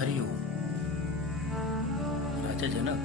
हरि ओम. राजा जनक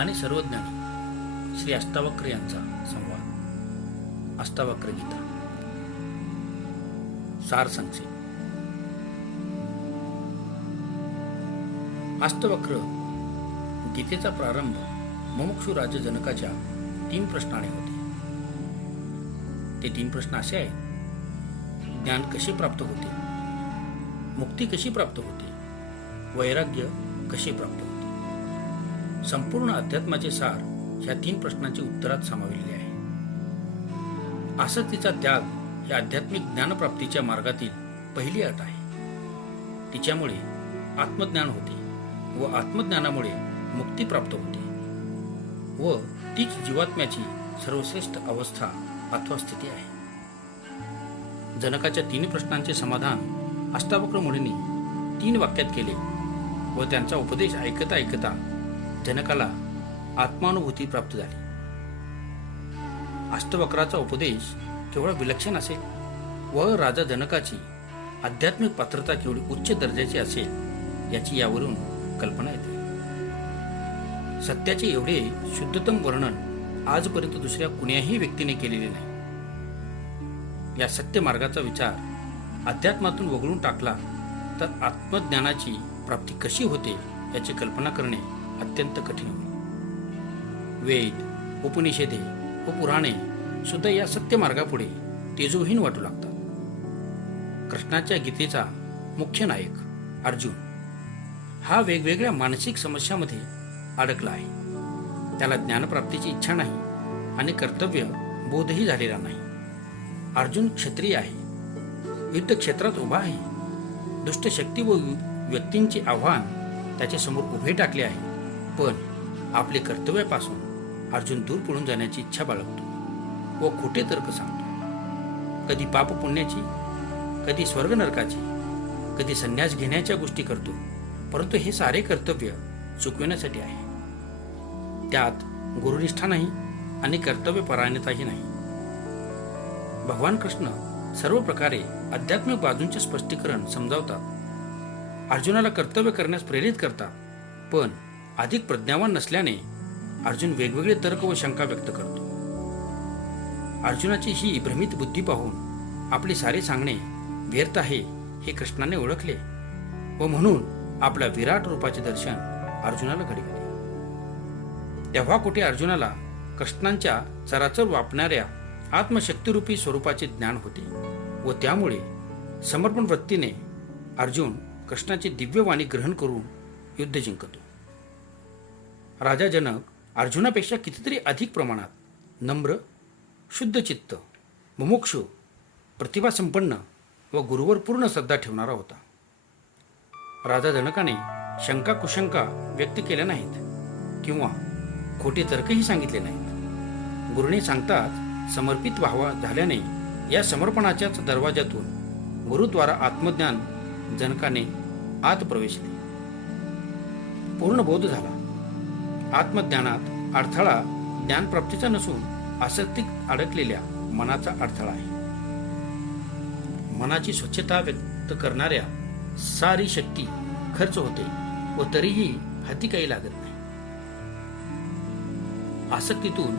आणि सर्वज्ञानी श्री अष्टावक्र यांचा संवाद. अष्टावक्र गीता सार संक्षेप. अष्टावक्र गीतेचा प्रारंभ मुमुक्षु राजा जनकाच्या 3 प्रश्नाने होते. ते 3 प्रश्न असे आहेत: ज्ञान कसे प्राप्त होते, मुक्ती कशी प्राप्त होते, वैराग्य कसे प्राप्त होते. संपूर्ण अध्यात्माचे सार ह्या 3 प्रश्नांच्या उत्तरात सामावलेले आहे. आसक्तीचा त्याग ही आध्यात्मिक ज्ञानप्राप्तीच्या मार्गातील पहिली अट आहे. तिच्यामुळे आत्मज्ञान होते व आत्मज्ञानामुळे मुक्ती प्राप्त होते व तीच जीवात्म्याची सर्वश्रेष्ठ अवस्था अथवा स्थिती आहे. जनकाच्या 3 प्रश्नांचे समाधान अष्टावक्र मुनींनी 3 वाक्यात केले व त्यांचा उपदेश ऐकता ऐकता जनकाला आत्मानुभूती प्राप्त झाली. अष्टवक्राचा उपदेश केवळ विलक्षण असेल व राजा जनकाची आध्यात्मिक पात्रता केवढी उच्च दर्जाची असेल याची यावरून कल्पना येते. सत्याचे एवढे शुद्धतम वर्णन आजपर्यंत दुसऱ्या कुण्याही व्यक्तीने केलेले नाही. या सत्य मार्गाचा विचार अध्यात्मातून वगळून टाकला तर आत्मज्ञानाची प्राप्ती कशी होते याची कल्पना करणे अत्यंत कठीण होईल. वेद, उपनिषदे व पुराणे सुद्धा या सत्य मार्गापुढे तेजोहीन वाटू लागतात. कृष्णाच्या गीतेचा मुख्य नायक अर्जुन हा वेगवेगळ्या मानसिक समस्यामध्ये अडकला आहे. त्याला ज्ञानप्राप्तीची इच्छा नाही आणि कर्तव्य बोधही झालेला नाही. अर्जुन क्षत्रिय आहे, युद्ध क्षेत्रात उभा आहे. दुष्ट शक्ती व व्यक्तींचे आव्हान त्याच्या समोर उभे टाकले आहे. पण आपले कर्तव्यापासून अर्जुन दूर पळून जाण्याची इच्छा बाळगतो व खोटे तर्क सांगतो. कधी पाप पुण्याची, कधी स्वर्ग नरकाची, कधी संन्यास घेण्याच्या गोष्टी करतो. परंतु हे सारे कर्तव्य चुकविण्यासाठी आहे. त्यात गुरुनिष्ठा नाही आणि कर्तव्यपरायणताही नाही. भगवान कृष्ण सर्व प्रकारे आध्यात्मिक बाजूंचे स्पष्टीकरण समजावतात. अर्जुनाला कर्तव्य करण्यास प्रेरित करतात. पण अधिक प्रज्ञावान नसल्याने अर्जुन वेगवेगळे तर्क व शंका व्यक्त करतो. अर्जुनाची ही भ्रमित बुद्धी पाहून आपले सारे सांगणे व्यर्थ आहे हे कृष्णाने ओळखले व म्हणून आपल्या विराट रूपाचे दर्शन अर्जुनाला घडविले. तेव्हा कुठे अर्जुनाला कृष्णांच्या चराचर वापणाऱ्या आत्मशक्तिरूपी स्वरूपाचे ज्ञान होते व त्यामुळे समर्पण वृत्तीने अर्जुन कृष्णाची दिव्यवाणी ग्रहण करून युद्ध जिंकतो. राजा जनक अर्जुनापेक्षा कितीतरी अधिक प्रमाणात नम्र, शुद्ध चित्त, मुमुक्षु, प्रतिभासंपन्न व गुरुवर पूर्ण श्रद्धा ठेवणारा होता. राजा जनकाने शंका कुशंका व्यक्त केल्या नाहीत किंवा खोटे तर्कही सांगितले नाहीत. गुरुने सांगतात समर्पित व्हावा झाल्याने या समर्पणाच्याच दरवाजातून गुरुद्वारा आत्मज्ञान जनकाने आत प्रवेशले. पूर्ण बोध झाला. आत्मज्ञानात अडथळा ज्ञानप्राप्तीचा नसून आसक्तीत अडकलेल्या मनाचा अडथळा आहे. मनाची स्वच्छता व्यक्त करणाऱ्या सारी शक्ती खर्च होते व तरीही हाती काही लागत नाही. आसक्तीतून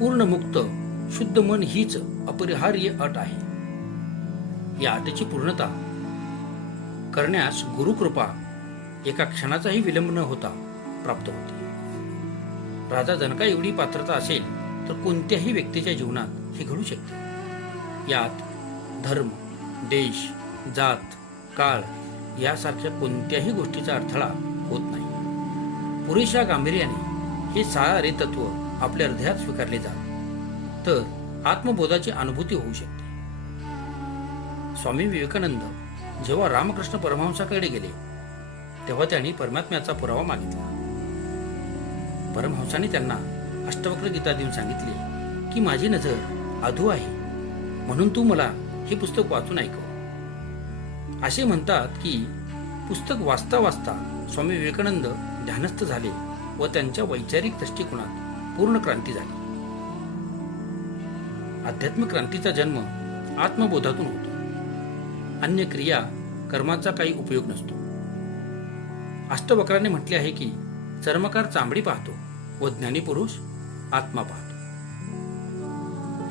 पूर्ण मुक्त शुद्ध मन हीच अपरिहार्य अट आहे. या अटीची पूर्णता करण्यास गुरुकृपा एका क्षणाचाही विलंब न होता प्राप्त होते. राजा जनका एवढी पात्रता असेल तर कोणत्याही व्यक्तीच्या जीवनात हे घडू शकते. यात धर्म, देश, जात, काळ यासारख्या कोणत्याही गोष्टीचा अडथळा होत नाही. पुरेशा गांभीर्याने हे सारे तत्व आपल्या हृदयात स्वीकारले जात तर आत्मबोधाची अनुभूती होऊ शकते. स्वामी विवेकानंद जेव्हा रामकृष्ण परमहंसाकडे गेले तेव्हा त्यांनी परमात्म्याचा पुरावा मागितला. परमहंसाने त्यांना अष्टावक्र गीता देऊन सांगितले की माझी नजर अधू आहे म्हणून तू मला हे पुस्तक वाचून ऐकव. असे म्हणतात की पुस्तक वाचता वाचता स्वामी विवेकानंद ध्यानस्थ झाले व त्यांच्या वैचारिक दृष्टिकोनात पूर्ण क्रांती झाली. आध्यात्मिक क्रांतीचा जन्म आत्मबोधातून होतो. अन्य क्रिया कर्माचा काही उपयोग नसतो. अष्टवक्राने म्हटले आहे की चर्मकार चांबडी पाहतो व ज्ञानी पुरुष आत्मा पाहतो.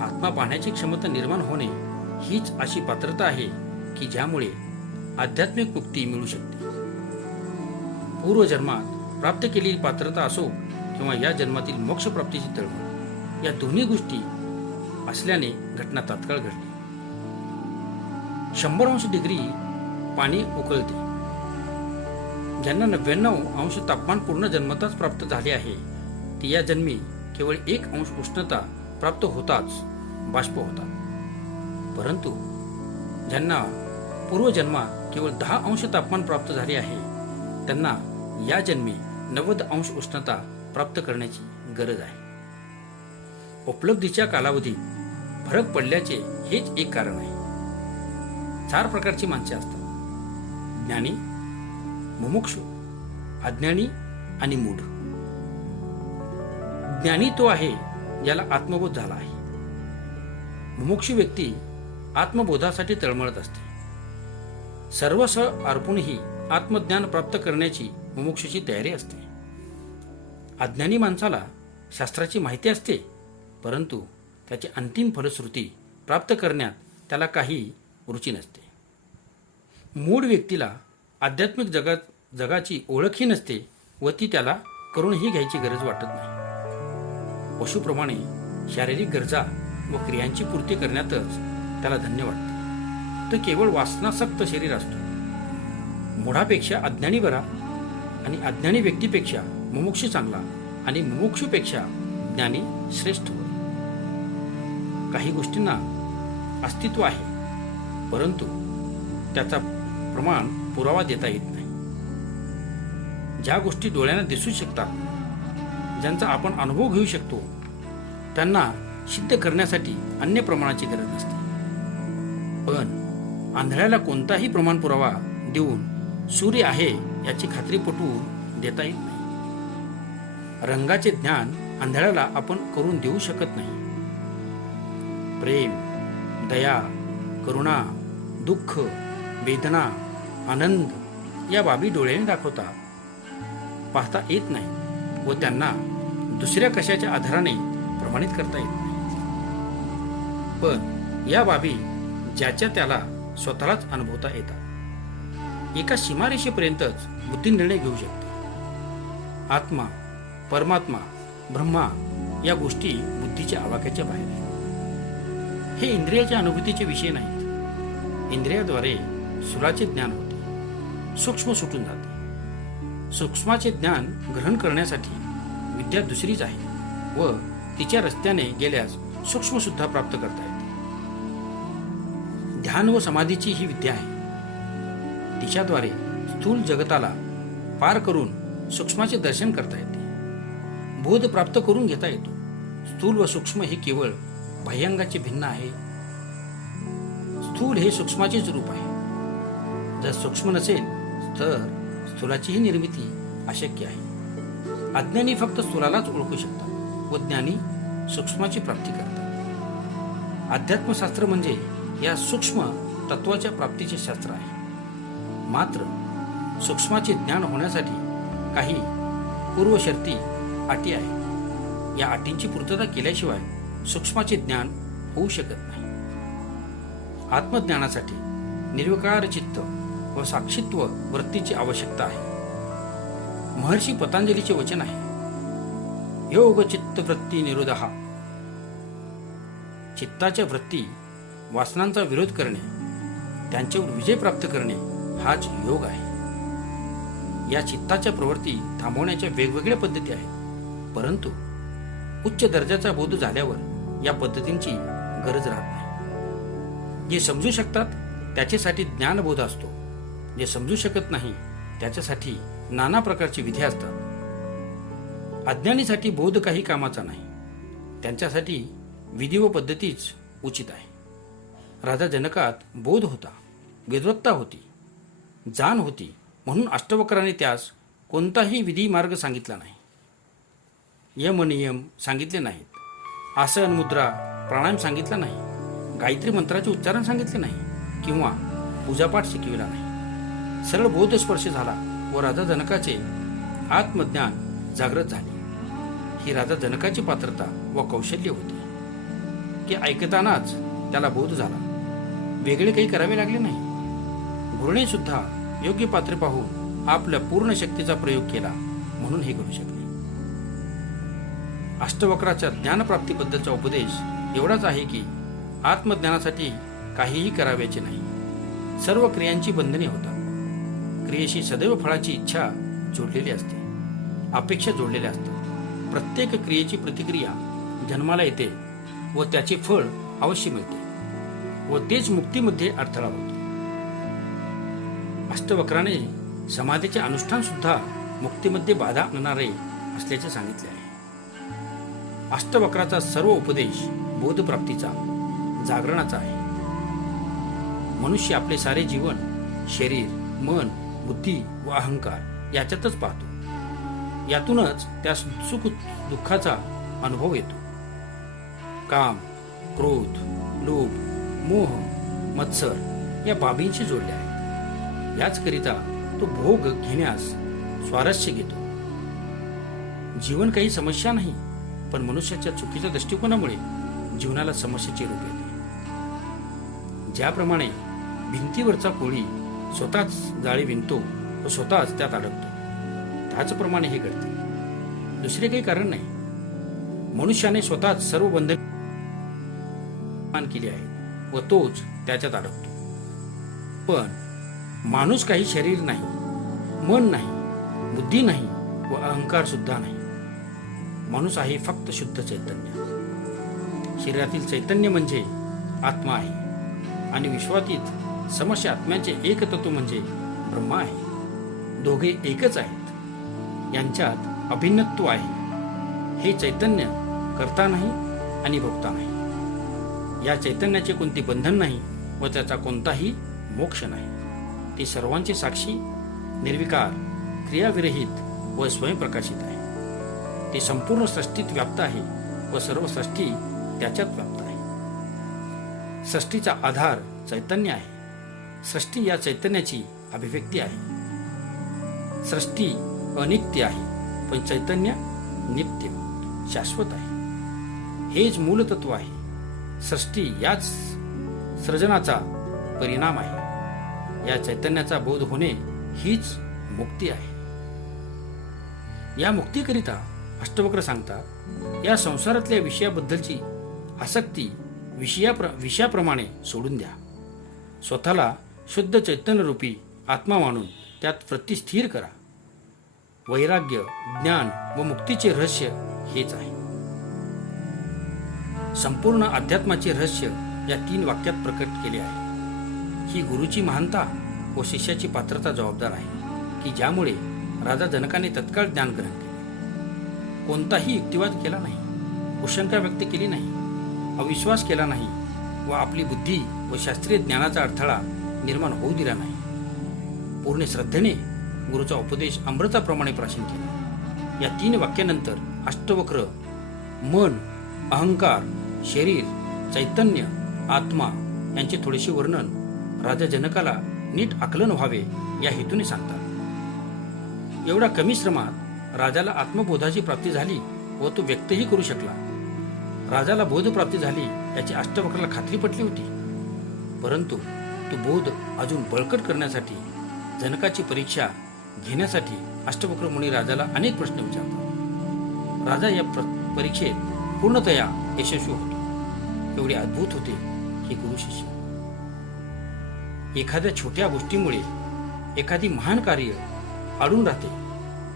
आत्मा पाहण्याची क्षमता निर्माण होणे हीच अशी पात्रता आहे की ज्यामुळे आध्यात्मिक मुक्ती मिळू शकते. पूर्वजन्मात प्राप्त केलेली पात्रता असो किंवा या जन्मातील मोक्षप्राप्तीची तळमळ, या दोन्ही गोष्टी असल्याने घटना तात्काळ घडली. 100° पाणी उकळते. ज्यांना 99° तापमान पूर्ण जन्मताच प्राप्त झाले आहे ते या जन्मी केवळ 1° उष्णता प्राप्त होताच बाष्प होतात. परंतु ज्यांना पूर्वजन्मात केवळ 10° तापमान प्राप्त झाले आहे त्यांना या जन्मी 90° उष्णता प्राप्त करण्याची गरज आहे. उपलब्धीच्या कालावधीत फरक पडल्याचे हेच एक कारण आहे. 4 प्रकारची माणसे असतात: ज्ञानी, मुमुक्षु, अज्ञानी आणि मूढ. ज्ञानी तो आहे ज्याला आत्मबोध झाला आहे. मुमुक्षु व्यक्ती आत्मबोधासाठी तळमळत असते. सर्वस्व अर्पूनही आत्मज्ञान प्राप्त करण्याची मुमुक्षुची तयारी असते. अज्ञानी माणसाला शास्त्राची माहिती असते, परंतु त्याची अंतिम फलश्रुती प्राप्त करण्यात त्याला काही रुची नसते. मूढ व्यक्तीला आध्यात्मिक जगाची ओळखही नसते व ती त्याला करूनही घ्यायची गरज वाटत नाही. पशुप्रमाणे शारीरिक गरजा व क्रियांची पूर्ती करण्यातच त्याला धन्य वाटते. तो केवळ वासनासक्त शरीर असतो. मूढापेक्षा अज्ञानी बरा आणि अज्ञानी व्यक्तीपेक्षा मुमुक्षु चांगला आणि मुमुक्षुपेक्षा ज्ञानी श्रेष्ठ. काही गोष्टींना अस्तित्व आहे, परंतु त्याचा प्रमाण पुरावा देता येत नाही. ज्या गोष्टी डोळ्यांना दिसू शकतात, ज्यांचा आपण अनुभव घेऊ शकतो, त्यांना सिद्ध करण्यासाठी अन्य प्रमाणाची गरज नसते. पण आंधळ्याला कोणताही प्रमाण पुरावा देऊन सूर्य आहे याची खात्री पटवून देता येत नाही. रंगाचे ज्ञान आंधळ्याला आपण करून देऊ शकत नाही. प्रेम, दया, करुणा, दुःख, वेदना, आनंद या बाबी डोळ्याने पाहता येत नाही व त्यांना दुसऱ्या कशाच्या आधाराने प्रमाणित करता येत नाही. पण या बाबी ज्याच्या त्याला स्वतःलाच अनुभवता येतात. एका सीमारेषेपर्यंतच बुद्धी निर्णय घेऊ शकते. आत्मा, परमात्मा, ब्रह्मा या गोष्टी बुद्धीच्या आवाक्याच्या बाहेर आहेत. हे इंद्रियाच्या अनुभूतीचे विषय नाहीत. इंद्रियाद्वारे स्थूलाचे ज्ञान होते, सूक्ष्म सुटून जाते. सूक्ष्माचे ज्ञान ग्रहण करण्यासाठी विद्या दुसरीच आहे व तिच्या रस्त्याने गेल्यास सूक्ष्म सुद्धा प्राप्त करता येते. ध्यान व समाधीची ही विद्या आहे. तिच्याद्वारे स्थूल जगताला पार करून सूक्ष्माचे दर्शन करता येते. बोध प्राप्त करून घेता येतो. स्थूल व सूक्ष्म हे केवळ बाह्यांगाचे भिन्न आहे. स्थूल हे सूक्ष्माचेच रूप आहे. जर सूक्ष्म नसेल तर स्थूलाचीही निर्मिती अशक्य आहे. अज्ञानी फक्त स्थूलालाच ओळखू शकतात व ज्ञानी सूक्ष्माची प्राप्ती करतात. अध्यात्मशास्त्र म्हणजे या सूक्ष्म तत्वाच्या प्राप्तीचे शास्त्र आहे. मात्र सूक्ष्माचे ज्ञान होण्यासाठी काही पूर्वशर्ती अटी आहे. या अटींची पूर्तता केल्याशिवाय सूक्ष्माचे ज्ञान होऊ शकत नाही. आत्मज्ञानासाठी निर्विकार चित्त व साक्षीत्व वृत्तीची आवश्यकता आहे. महर्षी पतंजलीचे वचन आहे, योग चित्त वृत्ती निरोधः. चित्ताच्या वृत्ती वासनांचा विरोध करणे, त्यांच्यावर विजय प्राप्त करणे हाच योग आहे. या चित्ताच्या प्रवृत्ती थांबवण्याच्या वेगवेगळ्या पद्धती आहेत, परंतु उच्च दर्जाचा बोध झाल्यावर या पद्धतींची गरज राहत नाही. जे समजू शकतात त्याच्यासाठी ज्ञानबोध असतो. जे समजू शकत नाही त्याच्यासाठी नाना प्रकारची विधी असतात. अज्ञानीसाठी बोध काही कामाचा नाही. त्यांच्यासाठी विधी व पद्धतीच उचित आहे. राजा जनकात बोध होता, विद्वत्ता होती, जाण होती, म्हणून अष्टवक्राने त्यास कोणताही विधी मार्ग सांगितला नाही. यम नियम सांगितले नाहीत. आसन, मुद्रा, प्राणायाम सांगितला नाही. गायत्री मंत्राचे उच्चारण सांगितले नाही किंवा पूजापाठ शिकविला नाही. सरळ बोध स्पर्श झाला व राजा जनकाचे आत्मज्ञान जागृत झाले. ही राजा जनकाची पात्रता व कौशल्य होती की ऐकतानाच त्याला बोध झाला. वेगळे काही करावे लागले नाही. गुरुने सुद्धा योग्य पात्र पाहून आपल्या पूर्ण शक्तीचा प्रयोग केला म्हणून हे घडू शकले. अष्टवक्राच्या ज्ञानप्राप्तीबद्दलचा उपदेश एवढाच आहे की आत्मज्ञानासाठी काहीही करावयाचे नाही. सर्व क्रियांची बंधने होतात. क्रियेशी सदैव फळाची इच्छा जोडलेली असते, अपेक्षा जोडलेल्या असतात. प्रत्येक क्रियेची प्रतिक्रिया जन्माला येते व त्याचे फळ अवश्य मिळते व तेच मुक्तीमध्ये अडथळा होतो. अष्टवक्राने समाधीचे अनुष्ठान सुद्धा मुक्तीमध्ये बाधा आणणारे असल्याचे सांगितले आहे. अष्टवक्राचा सर्व उपदेश बोधप्राप्तीचा, जागरणाचा आहे. मनुष्य आपले सारे जीवन शरीर, मन, बुद्धी व अहंकार याच्यातच पाहतो. यातूनच त्या सुख दुःखाचा अनुभव येतो. काम, क्रोध, लोभ, मोह, मत्सर या बाबींशी जोडले आहेत. याचकरिता तो भोग घेण्यास स्वारस्य घेतो. जीवन काही समस्या नाही, पण मनुष्याच्या चुकीच्या दृष्टिकोनामुळे जीवनाला समस्येचे रूप येते. ज्याप्रमाणे भिंतीवरचा कोळी स्वतःच जाळी विणतो व स्वतःच त्यात अडकतो, त्याचप्रमाणे हे घडते. दुसरे काही कारण नाही. मनुष्याने स्वतःच सर्व बंधने केली आहेत व तोच त्याच्यात अडकतो. पण माणूस काही शरीर नाही, मन नाही, बुद्धी नाही व अहंकार सुद्धा नाही. माणूस आहे फक्त शुद्ध चैतन्य. शरीरातील चैतन्य म्हणजे आत्मा आहे आणि विश्वातीत समस्त आत्म्याचे एक तत्व म्हणजे ब्रह्मा आहे. दोघे एकच आहेत. यांच्यात अभिन्नत्व आहे. हे चैतन्य करता नाही आणि भोगता नाही. या चैतन्याचे कोणते बंधन नाही व त्याचा कोणताही मोक्ष नाही. ते सर्वांचे साक्षी, निर्विकार, क्रियाविरहित व स्वयंप्रकाशित आहे. ते संपूर्ण सृष्टीत व्याप्त आहे व सर्व सृष्टी त्याच्यात व्याप्त आहे. सृष्टीचा आधार चैतन्य आहे. सृष्टी या चैतन्याची अभिव्यक्ती आहे. सृष्टी अनित्य आहे, पण चैतन्य नित्य, शाश्वत आहे. हेच मूलतत्व आहे. सृष्टी याच सृजनाचा परिणाम आहे. या चैतन्याचा बोध होणे हीच मुक्ती आहे. या मुक्तीकरिता अष्टवक्र सांगतात, या संसारातल्या विषयाबद्दलची आसक्ती विषयाप्रमाणे सोडून द्या. स्वतःला शुद्ध चैतन्यरूपी आत्मा मानून त्यात वृत्ती स्थिर करा. वैराग्य, ज्ञान व मुक्तीचे रहस्य हेच आहे. संपूर्ण अध्यात्माचे रहस्य या 3 वाक्यात प्रकट केले आहे. ही गुरुची महानता व शिष्याची पात्रता जबाबदार आहे की ज्यामुळे राजा जनकाने तत्काळ ज्ञान ग्रहण केले. कोणताही युक्तिवाद केला नाही, कुशंका व्यक्त केली नाही, अविश्वास केला नाही व आपली बुद्धी व शास्त्रीय ज्ञानाचा अडथळा निर्माण होऊ दिला नाही. पूर्ण श्रद्धेने गुरुचा उपदेश अमृताप्रमाणे प्राशन केला. या 3 वाक्यानंतर अष्टवक्र मन, अहंकार, शरीर, चैतन्य, आत्मा यांचे थोडेसे वर्णन राजा जनकाला नीट आकलन व्हावे या हेतूने सांगतात. एवढ्या कमी श्रमात राजाला आत्मबोधाची प्राप्ती झाली व तो व्यक्तही करू शकला. राजाला बोधप्राप्ती झाली याची अष्टवक्राला खात्री पटली होती. परंतु तो बोध अजून बळकट करण्यासाठी, जनकाची परीक्षा घेण्यासाठी अष्टवक्र मुनी राजाला अनेक प्रश्न विचारतात. राजा या परीक्षेत पूर्णतया यशस्वी होतो. एवढे अद्भुत होते हे गुरु शिष्य. एखाद्या छोट्या गोष्टीमुळे एखादी महान कार्य अडून राहते,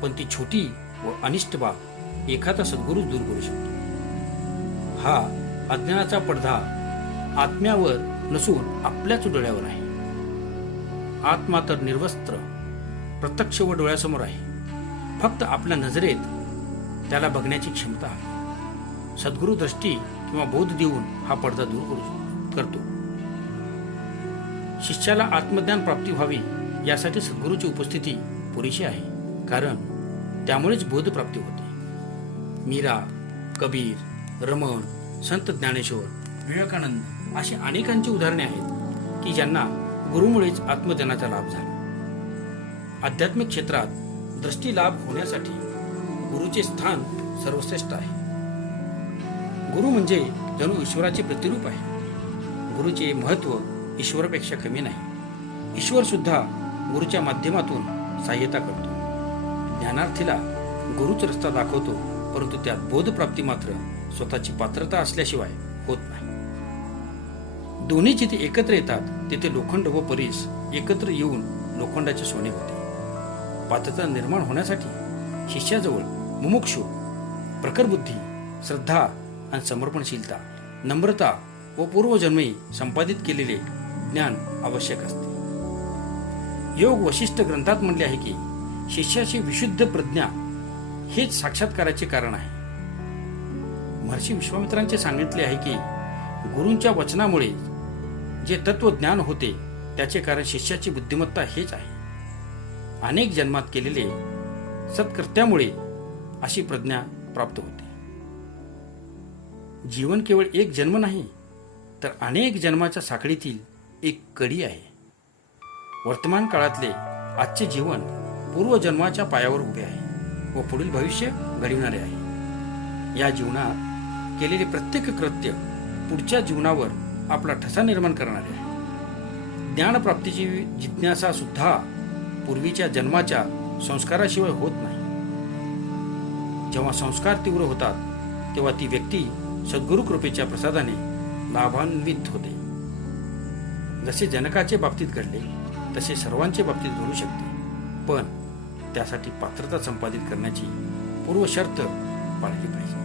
पण ती छोटी व अनिष्ट बाब एखादा सद्गुरू दूर करू शकतो. हा अज्ञानाचा पडदा आत्म्यावर नसून आपल्याच डोळ्यावर आहे. आत्मा तर निर्वस्त्र, प्रत्यक्ष व डोळ्यासमोर आहे. फक्त आपल्या नजरेत त्याला बघण्याची क्षमता आहे. सद्गुरू दृष्टी किंवा बोध देऊन हा पडदा दूर करतो. शिष्याला आत्मज्ञान प्राप्ती व्हावी यासाठी सद्गुरूची उपस्थिती पुरेशी आहे, कारण त्यामुळेच बोध प्राप्ती होते. मीरा, कबीर, रमण, संत ज्ञानेश्वर, विवेकानंद अशी अनेकांची उदाहरणे आहेत की ज्यांना गुरुमुळेच आत्मज्ञानाचा लाभ झाला. आध्यात्मिक क्षेत्रात दृष्टी लाभ होण्यासाठी गुरुचे स्थान सर्वश्रेष्ठ आहे. गुरु म्हणजे जणू ईश्वराचे प्रतिरूप आहे. गुरुचे महत्त्व ईश्वरापेक्षा कमी नाही. ईश्वर सुद्धा गुरुच्या माध्यमातून सहाय्यता करतो. ज्ञानार्थीला गुरुच रस्ता दाखवतो, परंतु त्यात बोधप्राप्ती मात्र स्वतःची पात्रता असल्याशिवाय होत नाही. दोन्ही जिथे एकत्र येतात तिथे लोखंड व परीस एकत्र येऊन लोखंडाचे सोने होते. पात्रता निर्माण होण्यासाठी शिष्याजवळ मुमुक्षु, प्रखर बुद्धी, श्रद्धा आणि समर्पणशीलता, नम्रता व पूर्वजन्मी संपादित केलेले ज्ञान आवश्यक असते. योग वशिष्ठ ग्रंथात म्हटले आहे की शिष्याची विशुद्ध प्रज्ञा हेच साक्षात्काराचे कारण आहे. महर्षी विश्वामित्रांचे सांगितले आहे की गुरूंच्या वचनामुळे जे तत्वज्ञान होते त्याचे कारण शिष्याची बुद्धिमत्ता हेच आहे. अनेक जन्मात केलेले सत्कृत्यामुळे अशी प्रज्ञा प्राप्त होते. जीवन केवळ एक जन्म नाही, तर अनेक जन्माच्या साखळीतील एक कडी आहे. वर्तमान काळातले आजचे जीवन पूर्वजन्माच्या पायावर उभे आहे व पुढील भविष्य घडविणारे आहे. या जीवनात केलेले प्रत्येक कृत्य पुढच्या जीवनावर आपला ठसा निर्माण करणारे आहे. ज्ञानप्राप्तीची जिज्ञासा सुद्धा पूर्वीच्या जन्माच्या संस्काराशिवाय होत नाही. जेव्हा संस्कार तीव्र होतात तेव्हा ती व्यक्ती सद्गुरु कृपेच्या प्रसादाने लाभान्वित होते. जसे जनकाचे बाबतीत घडले तसे सर्वांचे बाबतीत घडू शकते, पण त्यासाठी पात्रता संपादित करण्याची पूर्वशर्त पाळली पाहिजे.